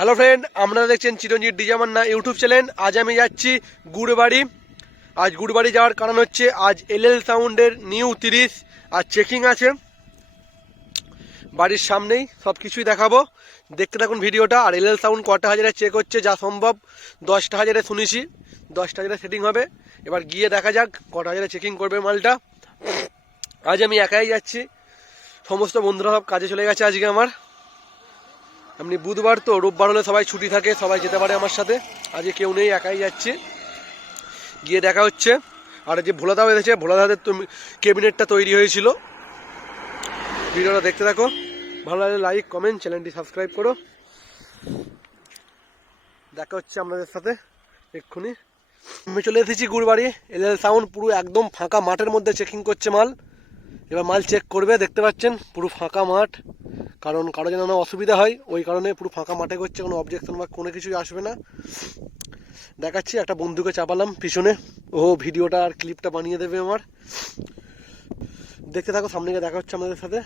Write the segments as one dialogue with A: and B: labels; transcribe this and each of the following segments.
A: Hello friend আপনারা দেখছেন চিরঞ্জিত ডিজামান্না YouTube channel. আজ আমি যাচ্ছি গুড়বাড়ি। আজ গুড়বাড়ি যাওয়ার কারণ হচ্ছে, আজ এল এল সাউন্ডের নিউ তিরিশ, আর চেকিং আছে। বাড়ির সামনেই সব কিছুই দেখাবো। দেখতে থাকুন ভিডিওটা, আর এল এল সাউন্ড কটা হাজারে চেক হচ্ছে, যা সম্ভব। দশটা হাজারে শুনেছি। দশটা হাজারে সেটিং হবে। এবার গিয়ে দেখা যাক, কটা হাজারে চেকিং করবে মালটা। আজ আমি একাই যাচ্ছি। সমস্ত বন্ধুরা সব কাজে চলে গেছে আজকে আমার। এমনি বুধবার তো, রোববার হলে সবাই ছুটি থাকে, সবাই যেতে পারে আমার সাথে। আজকে কেউ নেই, একাই যাচ্ছি। গিয়ে দেখা হচ্ছে। আর যে ভোলাদাও এসেছে, ভোলাদাদের ক্যাবিনেটটা তৈরি হয়েছিল। ভিডিওটা দেখতে থাকো। ভালো লাগলে লাইক কমেন্ট চ্যানেলটি সাবস্ক্রাইব করো। দেখা হচ্ছে আপনাদের সাথে এক্ষুনি। আমি চলে এসেছি গুড়বাড়ি এল এল সাউন্ড পুরো একদম ফাঁকা মাঠের মধ্যে চেকিং করছে মাল। এবার মাল চেক করবে, দেখতে পাচ্ছেন? পুরো ফাঁকা মাঠ। কারণ কারও যেন না অসুবিধা হয়, ওই কারণে পুরো ফাঁকা মাঠে করছে কোনো অবজেকশন বা কোনো কিছুই আসবে না। দেখাচ্ছি, একটা বন্ধুকে চাপালাম পিছনে, ও ভিডিওটা আর ক্লিপটা বানিয়ে দেবে আমার। দেখতে থাকো, সামনে গিয়ে দেখা হচ্ছে আমাদের সাথে।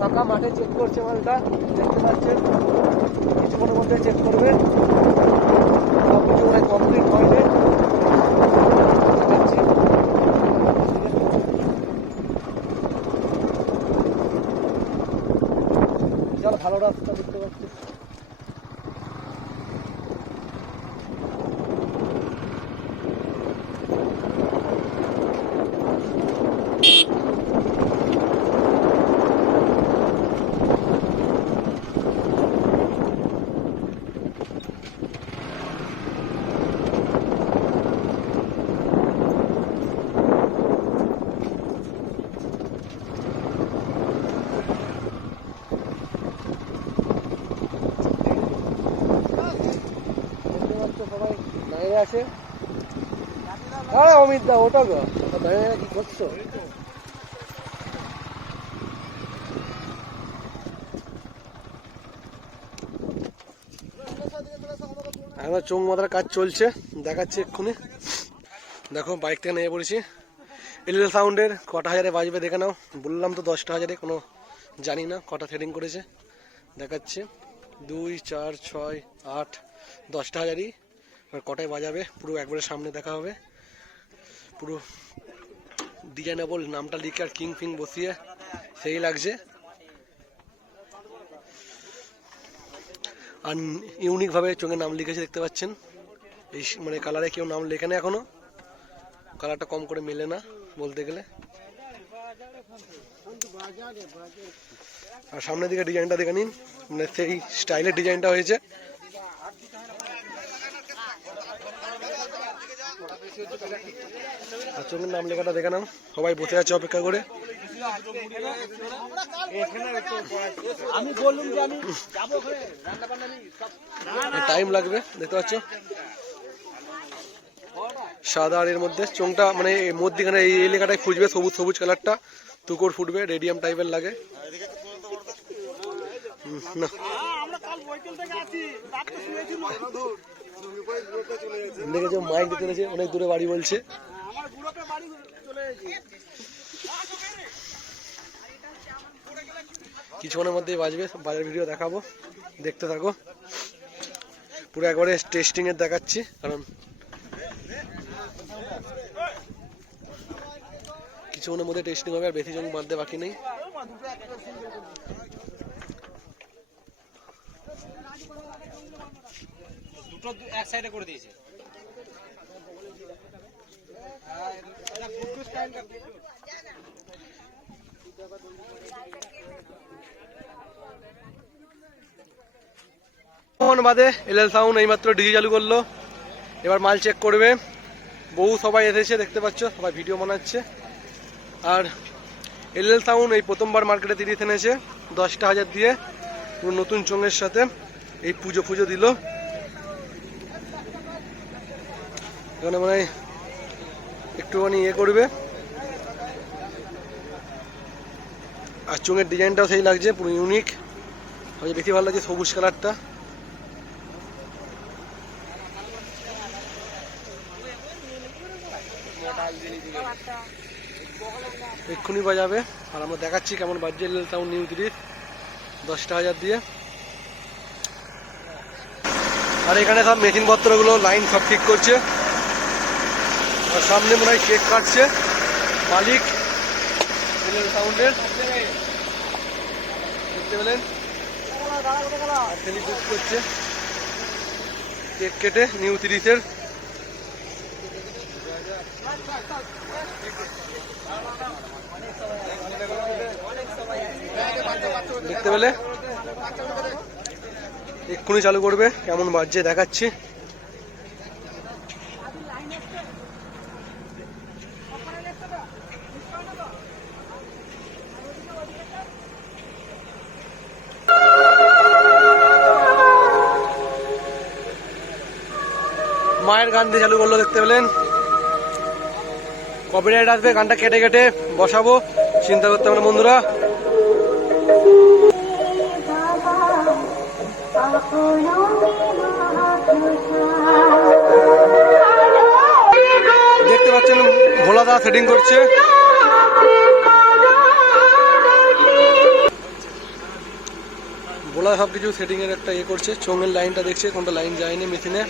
A: ফাঁকা মাঠে চেক করছে মালটা, দেখতে পাচ্ছেন? কিছুক্ষণের মধ্যে চেক করবে। কমপ্লিট হয়নি দেখাচ্ছি। বিশাল ভালো রাস্তা দেখতে পাচ্ছি দেখতে পাচ্ছ সবাই দাঁড়িয়ে আছে? হ্যাঁ অমিত দা, ওটা গো। দাঁড়িয়ে কি করছ এখন চোখ মাথার কাজ চলছে, দেখাচ্ছি এক্ষুনি। দেখো বাইক থেকে নিয়ে পড়েছি। এল সাউন্ডের কটা হাজারে বাজবে দেখে নাও। বললাম তো দশটা হাজারে, কোনো জানি না কটা থ্রেডিং করেছে। দেখাচ্ছে। দুই, চার, ছয়, আট, দশটা হাজারই এবার কটায় বাজাবে? পুরো একবারে সামনে দেখা হবে। পুরো ডিজাইনেবল নামটা লিখে আর কিং ফিং বসিয়ে সেই লাগছে। আর ইউনিকভাবে চোখে নাম লিখেছে দেখতে পাচ্ছেন। এই মানে কালারে কেউ নাম লেখে না এখনও। কালারটা কম করে মেলে না, বলতে গেলে। আর সামনের দিকে ডিজাইনটা দেখে নিন। মানে সেই স্টাইলের ডিজাইনটা হয়েছে। আর নাম লেখাটা দেখে নাও। সবাই বসে আছে অপেক্ষা করে। টাইম লাগবে দেখতে পাচ্ছ? সাদা আর এর মধ্যে। চোংটা মানে এই মধ্যিখানে এই এলাকাটায় ফুটবে সবুজ সবুজ কালারটা। তুকর ফুটবে রেডিয়াম টাইপের লাগে। না। রয়েছে অনেক দূরে বাড়ি বলছে। কিছুক্ষণের মধ্যেই বাজবে, বাজার ভিডিও দেখাবো, দেখতে থাকো। পুরো একবারে টেস্টিং এর দেখাচ্ছি, কারণ কিছুক্ষণের মধ্যে টেস্টিং হবে, আর বেশি জন বাঁধতে বাকি নেই।
B: দুটো এক সাইডে করে দিয়েছে।
A: বাদে এল এল সাউন্ড এইমাত্র ডিজি চালু করল। এবার মাল চেক করবে। বহু সবাই এসেছে, দেখতে পাচ্ছ, সবাই ভিডিও বানাচ্ছে। আর এল এল সাউন্ড এই প্রথমবার মার্কেটে তিরিশ এনেছে, দশটা হাজার দিয়ে নতুন চোঙের সাথে এই পুজো পুজো দিল। এখানে মানে একটুখানি ইয়ে করবে। আর চোঙের ডিজাইনটাও সেই লাগছে, পুরো ইউনিক সবচেয়ে বেশি ভালো লাগছে সবুজ কালারটা। এক্ষুনি বাজাবে। আর আমরা দেখাচ্ছি কেমন এল সাউন্ড নিউ তিরিশ দশটা হাজার দিয়ে। আর এখানে সব মেশিনপত্রগুলো লাইন সব ঠিক করছে। সামনে মনে হয় কেক কাটছে। মালিক সাউন্ডের দেখতে পেলেন? সেলিব্রেট করছে। কেক কেটে নিউ তিরিশের দেখতে পেলে? এক্ষুনি চালু করবে, কেমন বাজছে দেখাচ্ছি। মায়ের গান দিয়ে চালু করল, দেখতে পেলেন। কপিরাইট আসবে, গানটা কেটে কেটে বসাবো। চিন্তা করতে হবে বন্ধুরা। দেখতে পাচ্ছেন, ভোলাদা সেটিং করছে। ভোলা সব কিছু সেটিং এর একটা ইয়ে করছে, চোঙের লাইনটা দেখছে, কোনটা লাইন যায়নি মেশিনে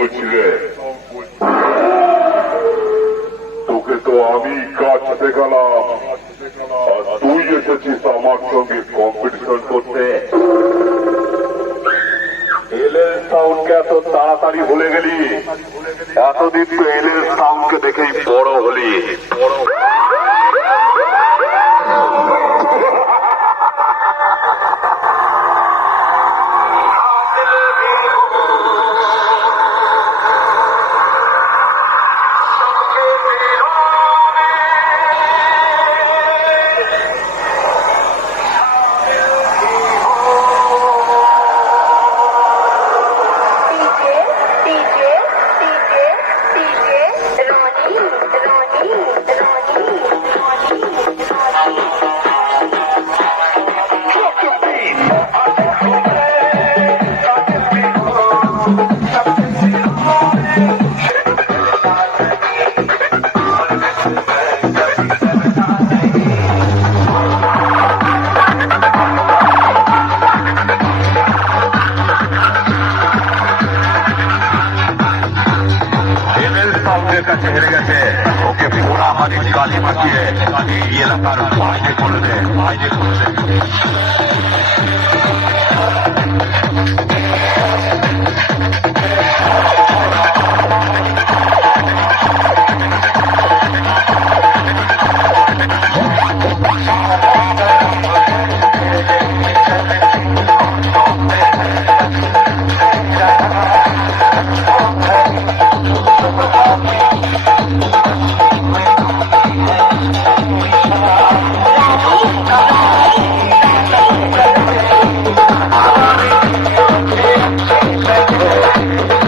C: সাউন্ড বলছি রে। তোকে তো আমি কাজ দেখালাম। আর তুই এসেছিস আমার সঙ্গে কম্পিটিশন করতে। এলএল সাউন্ডকে এত তাড়াতাড়ি ভুলে গেলি? এতদিন তো এলের সাউন্ডকে দেখেই বড় হলি। বড় Thank you.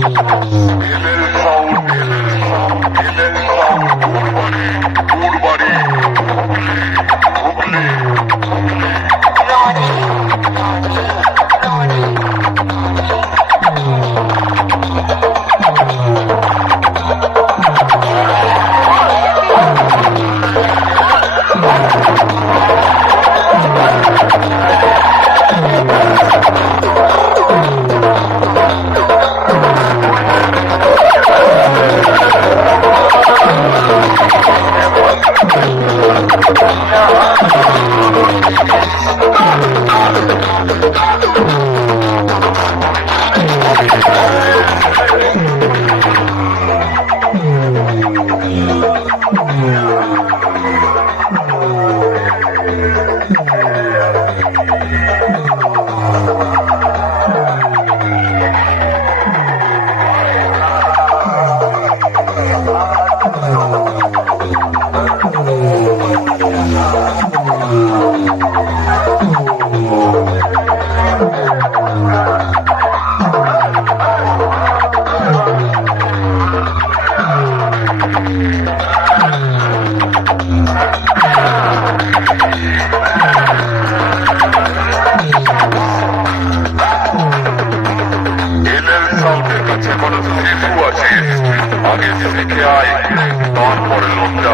C: Yeah. আগে শিখে আয় তারপরে লড়তে